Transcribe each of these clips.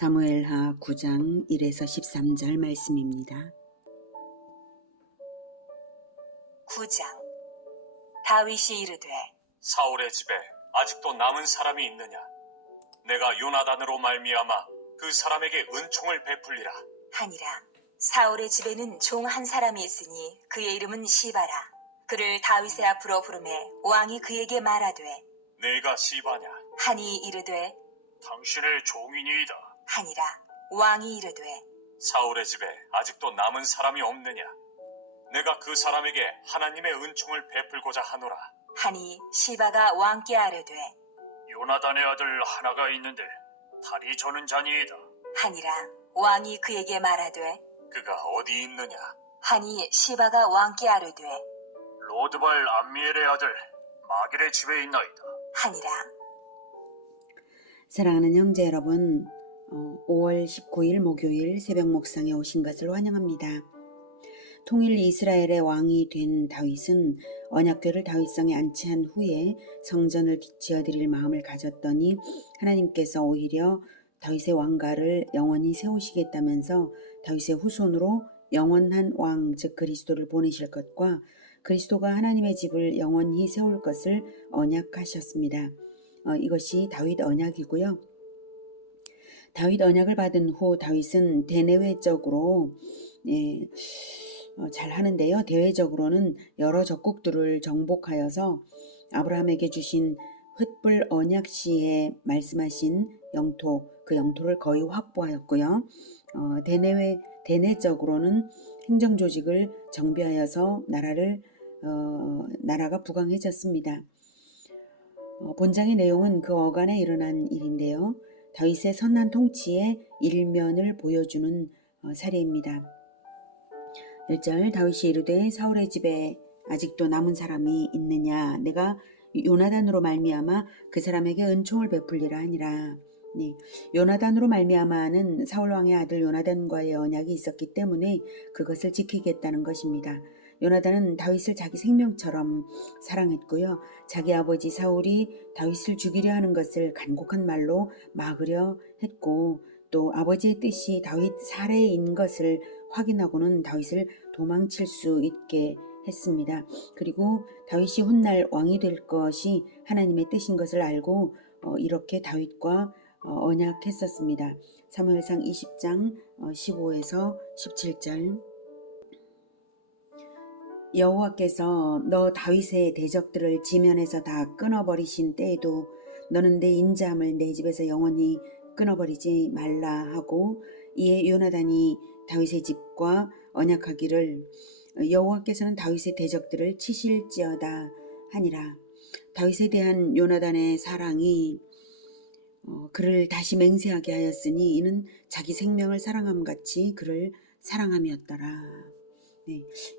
사무엘하 9장 1에서 13절 말씀입니다. 9장. 다윗이 이르되 사울의 집에 아직도 남은 사람이 있느냐? 내가 요나단으로 말미암아 그 사람에게 은총을 베풀리라 하니라. 사울의 집에는 종 한 사람이 있으니 그의 이름은 시바라. 그를 다윗의 앞으로 부르매 왕이 그에게 말하되 내가 시바냐? 하니 이르되 당신의 종이니이다. 하니라. 왕이 이르되 사울의 집에 아직도 남은 사람이 없느냐? 내가 그 사람에게 하나님의 은총을 베풀고자 하노라. 하니 시바가 왕께 아뢰되 요나단의 아들 하나가 있는데 다리 저는 자니이다. 하니라. 왕이 그에게 말하되 그가 어디 있느냐? 하니 시바가 왕께 아뢰되 로드발 암미엘의 아들 마길의 집에 있나이다. 하니라. 사랑하는 형제 여러분, 5월 19일 목요일 새벽 목상에 오신 것을 환영합니다. 통일 이스라엘의 왕이 된 다윗은 언약궤를 다윗성에 안치한 후에 성전을 지어드릴 마음을 가졌더니 하나님께서 오히려 다윗의 왕가를 영원히 세우시겠다면서 다윗의 후손으로 영원한 왕, 즉 그리스도를 보내실 것과 그리스도가 하나님의 집을 영원히 세울 것을 언약하셨습니다. 이것이 다윗 언약이고요. 다윗 언약을 받은 후 다윗은 대내외적으로 잘 하는데요. 대외적으로는 여러 적국들을 정복하여서 아브라함에게 주신 횃불 언약시에 말씀하신 영토, 그 영토를 거의 확보하였고요. 대내적으로는 행정조직을 정비하여서 나라가 부강해졌습니다. 본장의 내용은 그 어간에 일어난 일인데요. 다윗의 선한 통치의 일면을 보여주는 사례입니다. 1절 다윗이 이르되 사울의 집에 아직도 남은 사람이 있느냐? 내가 요나단으로 말미암아 그 사람에게 은총을 베풀리라 하니라. 요나단으로 말미암아는 사울왕의 아들 요나단과의 언약이 있었기 때문에 그것을 지키겠다는 것입니다. 요나단은 다윗을 자기 생명처럼 사랑했고요. 자기 아버지 사울이 다윗을 죽이려 하는 것을 간곡한 말로 막으려 했고 또 아버지의 뜻이 다윗 살해인 것을 확인하고는 다윗을 도망칠 수 있게 했습니다. 그리고 다윗이 훗날 왕이 될 것이 하나님의 뜻인 것을 알고 이렇게 다윗과 언약했었습니다. 사무엘상 20장 15에서 17절. 여호와께서 너 다윗의 대적들을 지면에서 다 끊어버리신 때에도 너는 내 인자함을 내 집에서 영원히 끊어버리지 말라 하고, 이에 요나단이 다윗의 집과 언약하기를 여호와께서는 다윗의 대적들을 치실지어다 하니라. 다윗에 대한 요나단의 사랑이 그를 다시 맹세하게 하였으니 이는 자기 생명을 사랑함 같이 그를 사랑함이었더라.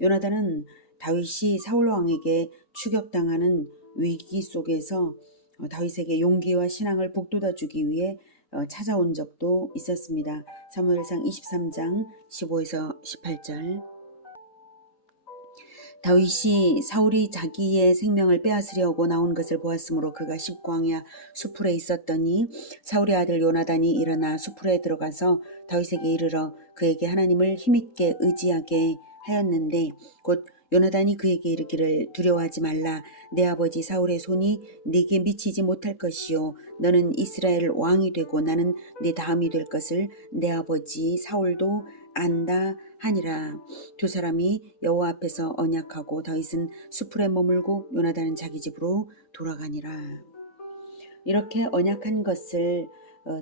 요나단은 다윗이 사울 왕에게 추격당하는 위기 속에서 다윗에게 용기와 신앙을 북돋아주기 위해 찾아온 적도 있었습니다. 사무엘상 23장 15에서 18절. 다윗이 사울이 자기의 생명을 빼앗으려고 나온 것을 보았으므로 그가 십광야 수풀에 있었더니 사울의 아들 요나단이 일어나 수풀에 들어가서 다윗에게 이르러 그에게 하나님을 힘있게 의지하게 하였는데 곧 요나단이 그에게 이르기를 두려워하지 말라. 내 아버지 사울의 손이 네게 미치지 못할 것이요 너는 이스라엘 왕이 되고 나는 네 다음이 될 것을 내 아버지 사울도 안다 하니라. 두 사람이 여호와 앞에서 언약하고 다윗은 수풀에 머물고 요나단은 자기 집으로 돌아가니라. 이렇게 언약한 것을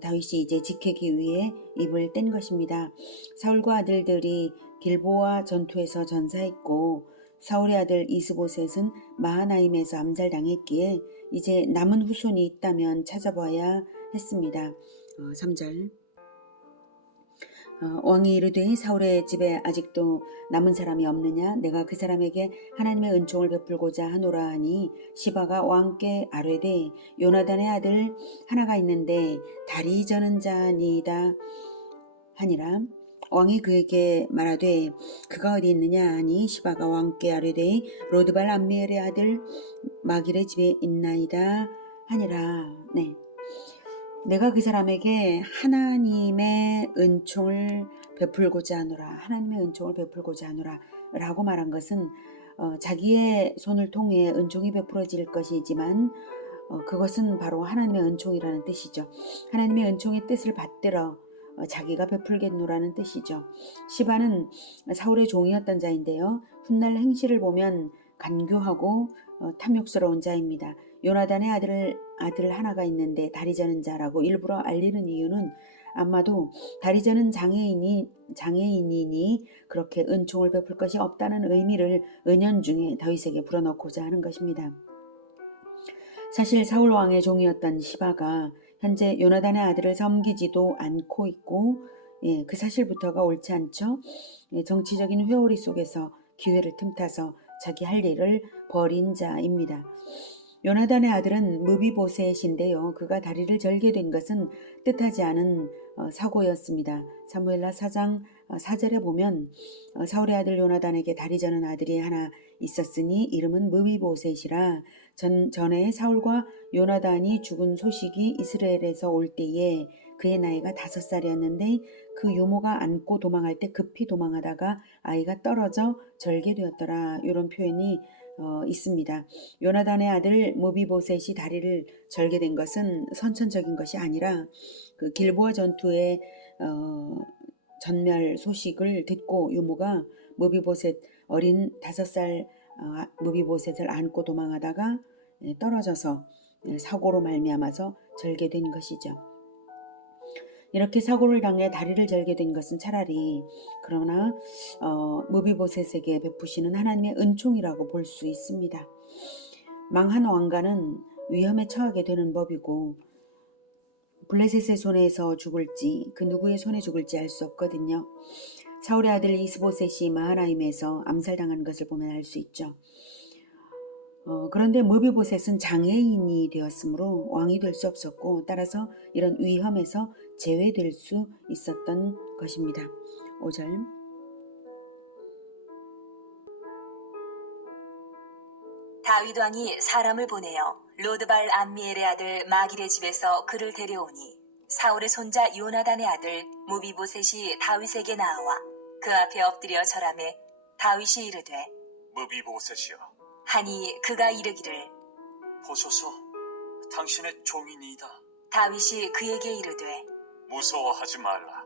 다윗이 이제 지키기 위해 입을 뗀 것입니다. 사울과 아들들이 길보아 전투에서 전사했고 사울의 아들 이스보셋은 마하나임에서 암살당했기에 이제 남은 후손이 있다면 찾아봐야 했습니다. 3절. 왕이 이르되 사울의 집에 아직도 남은 사람이 없느냐? 내가 그 사람에게 하나님의 은총을 베풀고자 하노라 하니 시바가 왕께 아뢰되 요나단의 아들 하나가 있는데 다리 저는 자니이다 하니라. 왕이 그에게 말하되 그가 어디 있느냐 하니 시바가 왕께 아뢰되 로드발 암미엘의 아들 마길의 집에 있나이다 하니라. 내가 그 사람에게 하나님의 은총을 베풀고자 하노라. 하나님의 은총을 베풀고자 하노라 라고 말한 것은 자기의 손을 통해 은총이 베풀어질 것이지만 그것은 바로 하나님의 은총이라는 뜻이죠. 하나님의 은총의 뜻을 받들어 자기가 베풀겠노라는 뜻이죠. 시바는 사울의 종이었던 자인데요. 훗날 행실을 보면 간교하고 탐욕스러운 자입니다. 요나단의 아들 하나가 있는데 다리 저는 자라고 일부러 알리는 이유는 아마도 다리 저는 장애인이니 그렇게 은총을 베풀 것이 없다는 의미를 은연중에 다윗에게 불어넣고자 하는 것입니다. 사실 사울 왕의 종이었던 시바가 현재 요나단의 아들을 섬기지도 않고 있고 그 사실부터가 옳지 않죠. 정치적인 회오리 속에서 기회를 틈타서 자기 할 일을 벌인 자입니다. 요나단의 아들은 무비보셋인데요. 그가 다리를 절게 된 것은 뜻하지 않은 사고였습니다. 사무엘하 4장 4절에 보면 사울의 아들 요나단에게 다리 저는 아들이 하나 있었으니 이름은 무비보셋이라. 전에 사울과 요나단이 죽은 소식이 이스라엘에서 올 때에 그의 나이가 5살이었는데 그 유모가 안고 도망할 때 급히 도망하다가 아이가 떨어져 절게 되었더라. 이런 표현이 있습니다. 요나단의 아들 무비보셋이 다리를 절게 된 것은 선천적인 것이 아니라 그 길보아 전투의 전멸 소식을 듣고 유모가 무비보셋 어린 5살 무비보셋을 안고 도망하다가 떨어져서 사고로 말미암아서 절게 된 것이죠. 이렇게 사고를 당해 다리를 절게 된 것은 차라리 그러나 무비보셋에게 베푸시는 하나님의 은총이라고 볼 수 있습니다. 망한 왕가는 위험에 처하게 되는 법이고 블레셋의 손에서 죽을지 그 누구의 손에 죽을지 알 수 없거든요. 사울의 아들 이스보셋이 마하나임에서 암살당한 것을 보면 알 수 있죠. 그런데 무비보셋은 장애인이 되었으므로 왕이 될 수 없었고 따라서 이런 위험에서 제외될 수 있었던 것입니다. 5절 다윗 왕이 사람을 보내어 로드발 암미엘의 아들 마길의 집에서 그를 데려오니 사울의 손자 요나단의 아들 무비보셋이 다윗에게 나와 그 앞에 엎드려 절하매 다윗이 이르되 무비보셋이여, 하니 그가 이르기를 보소서, 당신의 종이니이다. 다윗이 그에게 이르되 무서워하지 말라.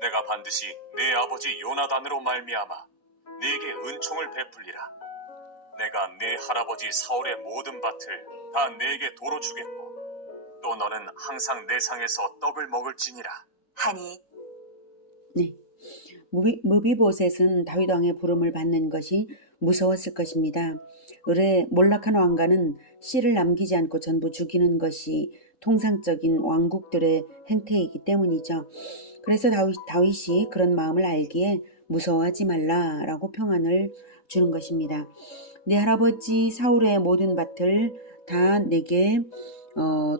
내가 반드시 내 아버지 요나단으로 말미암아 네게 은총을 베풀리라. 내가 네 할아버지 사울의 모든 밭을 다 네게 도로 주겠고 또 너는 항상 내 상에서 떡을 먹을지니라. 하니 네. 무비보셋은 다윗 왕의 부름을 받는 것이 무서웠을 것입니다. 의뢰 몰락한 왕가는 씨를 남기지 않고 전부 죽이는 것이 통상적인 왕국들의 행태이기 때문이죠. 그래서 다윗이 그런 마음을 알기에 무서워하지 말라라고 평안을 주는 것입니다. 내 할아버지 사울의 모든 밭을 다 내게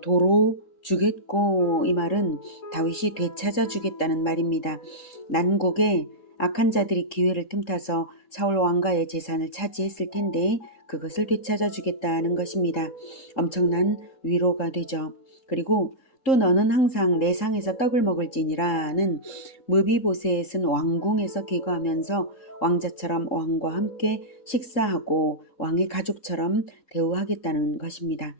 도로 주겠고, 이 말은 다윗이 되찾아 주겠다는 말입니다. 난국에 악한 자들이 기회를 틈타서 사울 왕가의 재산을 차지했을 텐데 그것을 되찾아 주겠다는 것입니다. 엄청난 위로가 되죠. 그리고 또 너는 항상 내 상에서 떡을 먹을지니라는 무비보셋은 왕궁에서 기거하면서 왕자처럼 왕과 함께 식사하고 왕의 가족처럼 대우하겠다는 것입니다.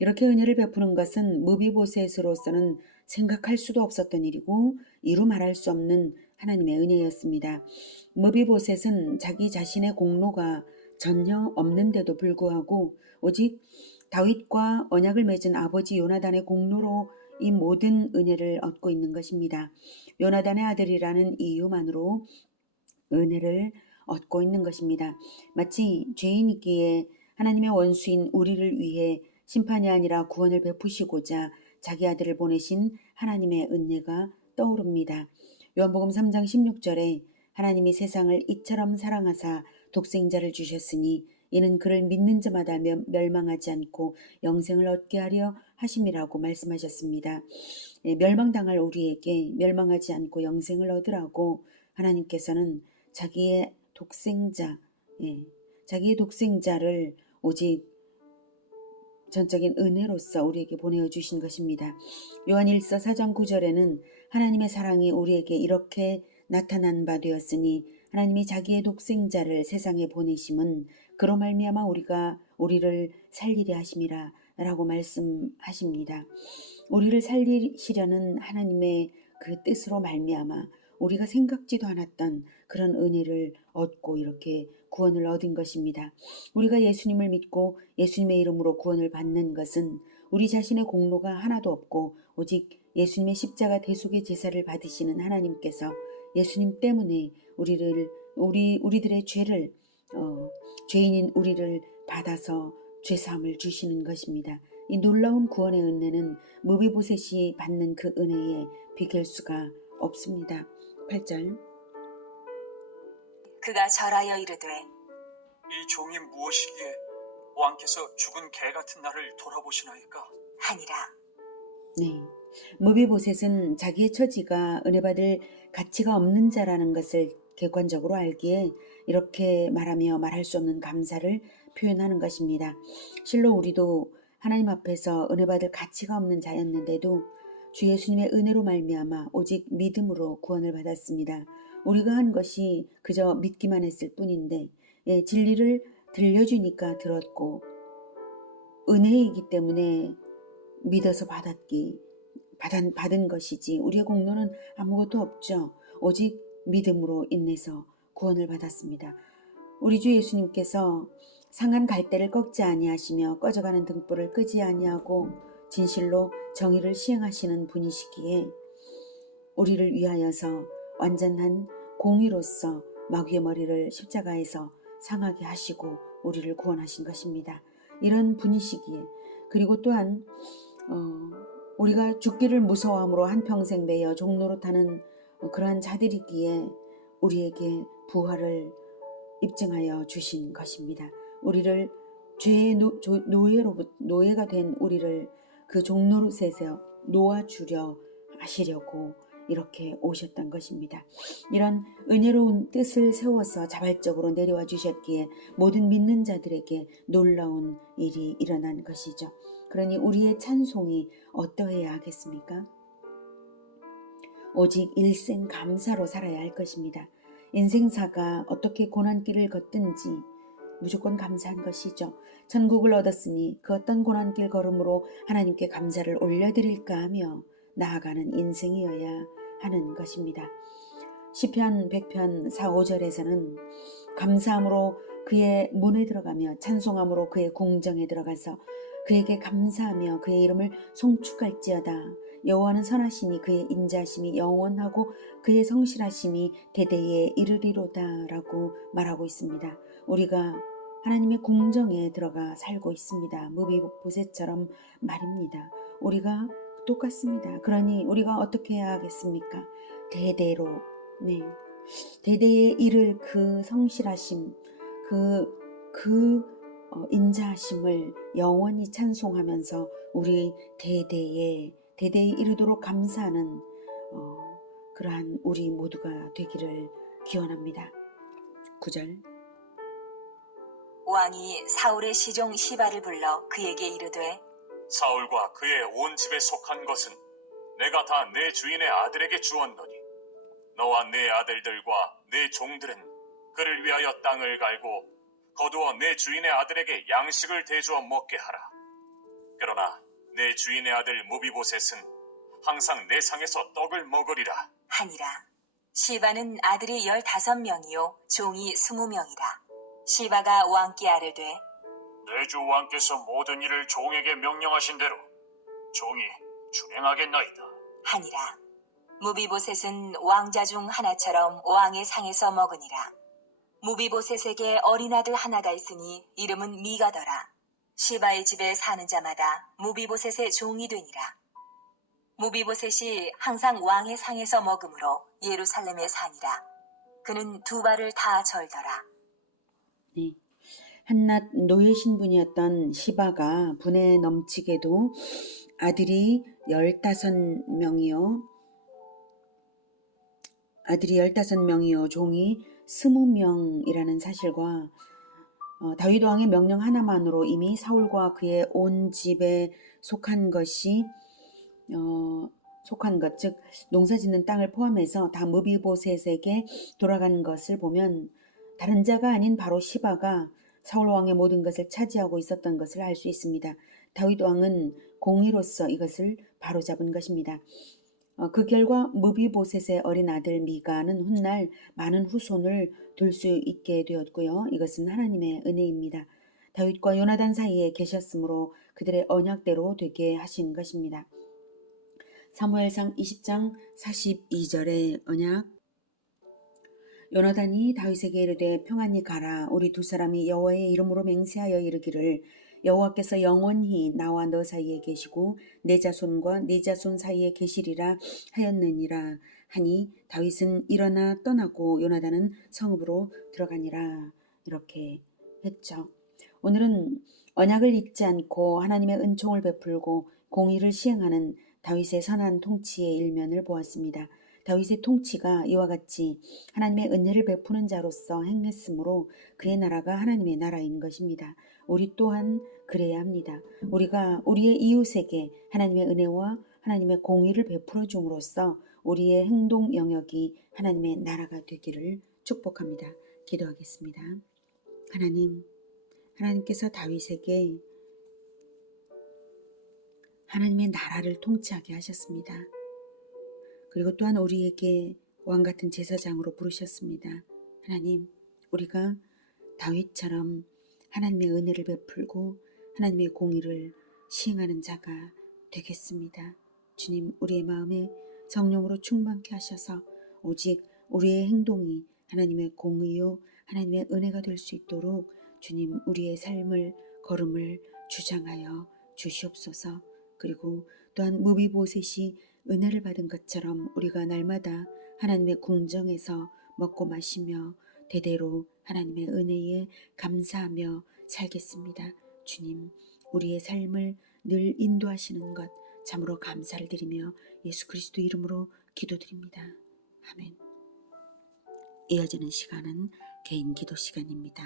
이렇게 은혜를 베푸는 것은 무비보셋으로서는 생각할 수도 없었던 일이고 이루 말할 수 없는 하나님의 은혜였습니다. 무비보셋은 자기 자신의 공로가 전혀 없는데도 불구하고 오직 다윗과 언약을 맺은 아버지 요나단의 공로로 이 모든 은혜를 얻고 있는 것입니다. 요나단의 아들이라는 이유만으로 은혜를 얻고 있는 것입니다. 마치 죄인이기에 하나님의 원수인 우리를 위해 심판이 아니라 구원을 베푸시고자 자기 아들을 보내신 하나님의 은혜가 떠오릅니다. 요한복음 3장 16절에 하나님이 세상을 이처럼 사랑하사 독생자를 주셨으니 이는 그를 믿는 자마다 멸망하지 않고 영생을 얻게 하려 하심이라고 말씀하셨습니다. 멸망당할 우리에게 멸망하지 않고 영생을 얻으라고 하나님께서는 자기의 독생자를 오직 전적인 은혜로서 우리에게 보내어 주신 것입니다. 요한 1서 4장 9절에는 하나님의 사랑이 우리에게 이렇게 나타난 바 되었으니 하나님이 자기의 독생자를 세상에 보내심은 그로 말미암아 우리를 살리려 하심이라 라고 말씀하십니다. 우리를 살리시려는 하나님의 그 뜻으로 말미암아 우리가 생각지도 않았던 그런 은혜를 얻고 이렇게 구원을 얻은 것입니다. 우리가 예수님을 믿고 예수님의 이름으로 구원을 받는 것은 우리 자신의 공로가 하나도 없고 오직 예수님의 십자가 대속의 제사를 받으시는 하나님께서 예수님 때문에 우리들의 죄를 죄인인 우리를 받아서 죄사함을 주시는 것입니다. 이 놀라운 구원의 은혜는 무비보셋이 받는 그 은혜에 비길 수가 없습니다. 8절. 그가 절하여 이르되 이 종이 무엇이기에 왕께서 죽은 개 같은 나를 돌아보시나이까? 하니라. 네, 무비보셋은 자기의 처지가 은혜받을 가치가 없는 자라는 것을 객관적으로 알기에 이렇게 말하며 말할 수 없는 감사를 표현하는 것입니다. 실로 우리도 하나님 앞에서 은혜받을 가치가 없는 자였는데도 주 예수님의 은혜로 말미암아 오직 믿음으로 구원을 받았습니다. 우리가 한 것이 그저 믿기만 했을 뿐인데 진리를 들려주니까 들었고 은혜이기 때문에 믿어서 받은 것이지 우리의 공로는 아무것도 없죠. 오직 믿음으로 인내서 구원을 받았습니다. 우리 주 예수님께서 상한 갈대를 꺾지 아니하시며 꺼져가는 등불을 끄지 아니하고 진실로 정의를 시행하시는 분이시기에 우리를 위하여서 완전한 공의로서 마귀의 머리를 십자가에서 상하게 하시고 우리를 구원하신 것입니다. 이런 분이시기에 그리고 또한 우리가 죽기를 무서워함으로 한평생 매여 종노릇하는 그러한 자들이기에 우리에게 부활을 입증하여 주신 것입니다. 우리를 죄의 노예가 된 우리를 그 종노릇에서 놓아주려 하시려고 이렇게 오셨던 것입니다. 이런 은혜로운 뜻을 세워서 자발적으로 내려와 주셨기에 모든 믿는 자들에게 놀라운 일이 일어난 것이죠. 그러니 우리의 찬송이 어떠해야 하겠습니까? 오직 일생 감사로 살아야 할 것입니다. 인생사가 어떻게 고난길을 걷든지 무조건 감사한 것이죠. 천국을 얻었으니 그 어떤 고난길 걸음으로 하나님께 감사를 올려드릴까 하며 나아가는 인생이어야 하는 것입니다. 시편 100편 4, 5절에서는 감사함으로 그의 문에 들어가며 찬송함으로 그의 궁정에 들어가서 그에게 감사하며 그의 이름을 송축할지어다. 여호와는 선하시니 그의 인자하심이 영원하고 그의 성실하심이 대대에 이르리로다 라고 말하고 있습니다. 우리가 하나님의 궁정에 들어가 살고 있습니다. 무비보셋처럼 말입니다. 우리가 똑같습니다. 그러니 우리가 어떻게 해야 하겠습니까? 대대로 대대에 이를 그 성실하심 인자하심을 영원히 찬송하면서 우리 대대에 이르도록 감사하는 그러한 우리 모두가 되기를 기원합니다. 9절. 왕이 사울의 시종 시바를 불러 그에게 이르되 사울과 그의 온 집에 속한 것은 내가 다 내 주인의 아들에게 주었노니 너와 내 아들들과 내 종들은 그를 위하여 땅을 갈고 거두어 내 주인의 아들에게 양식을 대주어 먹게 하라. 그러나 내 주인의 아들 무비보셋은 항상 내 상에서 떡을 먹으리라 하니라. 시바는 아들이 15명이요 종이 20명이라. 시바가 왕께 아뢰되 내 주 왕께서 모든 일을 종에게 명령하신 대로 종이 준행하겠나이다. 하니라. 무비보셋은 왕자 중 하나처럼 왕의 상에서 먹으니라. 무비보셋에게 어린 아들 하나가 있으니 이름은 미가더라. 시바의 집에 사는 자마다 무비보셋의 종이 되니라. 무비보셋이 항상 왕의 상에서 먹으므로 예루살렘에 사니라. 그는 두 발을 다 절더라. 네. 한낱 노예 신분이었던 시바가 분에 넘치게도 아들이 15명이요 종이 20명이라는 사실과 다윗 왕의 명령 하나만으로 이미 사울과 그의 온 집에 속한 것, 즉 농사짓는 땅을 포함해서 다 무비보셋에게 돌아간 것을 보면 다른 자가 아닌 바로 시바가 사울 왕의 모든 것을 차지하고 있었던 것을 알 수 있습니다. 다윗 왕은 공의로서 이것을 바로잡은 것입니다. 그 결과 무비보셋의 어린 아들 미가는 훗날 많은 후손을 둘 수 있게 되었고요. 이것은 하나님의 은혜입니다. 다윗과 요나단 사이에 계셨으므로 그들의 언약대로 되게 하신 것입니다. 사무엘상 20장 42절의 언약. 요나단이 다윗에게 이르되 평안히 가라. 우리 두 사람이 여호와의 이름으로 맹세하여 이르기를 여호와께서 영원히 나와 너 사이에 계시고 내 자손과 네 자손 사이에 계시리라 하였느니라 하니 다윗은 일어나 떠나고 요나단은 성읍으로 들어가니라. 이렇게 했죠. 오늘은 언약을 잊지 않고 하나님의 은총을 베풀고 공의를 시행하는 다윗의 선한 통치의 일면을 보았습니다. 다윗의 통치가 이와 같이 하나님의 은혜를 베푸는 자로서 행했으므로 그의 나라가 하나님의 나라인 것입니다. 우리 또한 그래야 합니다. 우리가 우리의 이웃에게 하나님의 은혜와 하나님의 공의를 베풀어 줌으로써 우리의 행동 영역이 하나님의 나라가 되기를 축복합니다. 기도하겠습니다. 하나님께서 다윗에게 하나님의 나라를 통치하게 하셨습니다. 그리고 또한 우리에게 왕같은 제사장으로 부르셨습니다. 하나님, 우리가 다윗처럼 하나님의 은혜를 베풀고 하나님의 공의를 시행하는 자가 되겠습니다. 주님, 우리의 마음에 성령으로 충만케 하셔서 오직 우리의 행동이 하나님의 공의요 하나님의 은혜가 될 수 있도록 주님, 우리의 삶을 걸음을 주장하여 주시옵소서. 그리고 또한 무비보셋이 은혜를 받은 것처럼 우리가 날마다 하나님의 궁정에서 먹고 마시며 대대로 하나님의 은혜에 감사하며 살겠습니다. 주님, 우리의 삶을 늘 인도하시는 것 참으로 감사를 드리며 예수 그리스도 이름으로 기도드립니다. 아멘. 이어지는 시간은 개인 기도 시간입니다.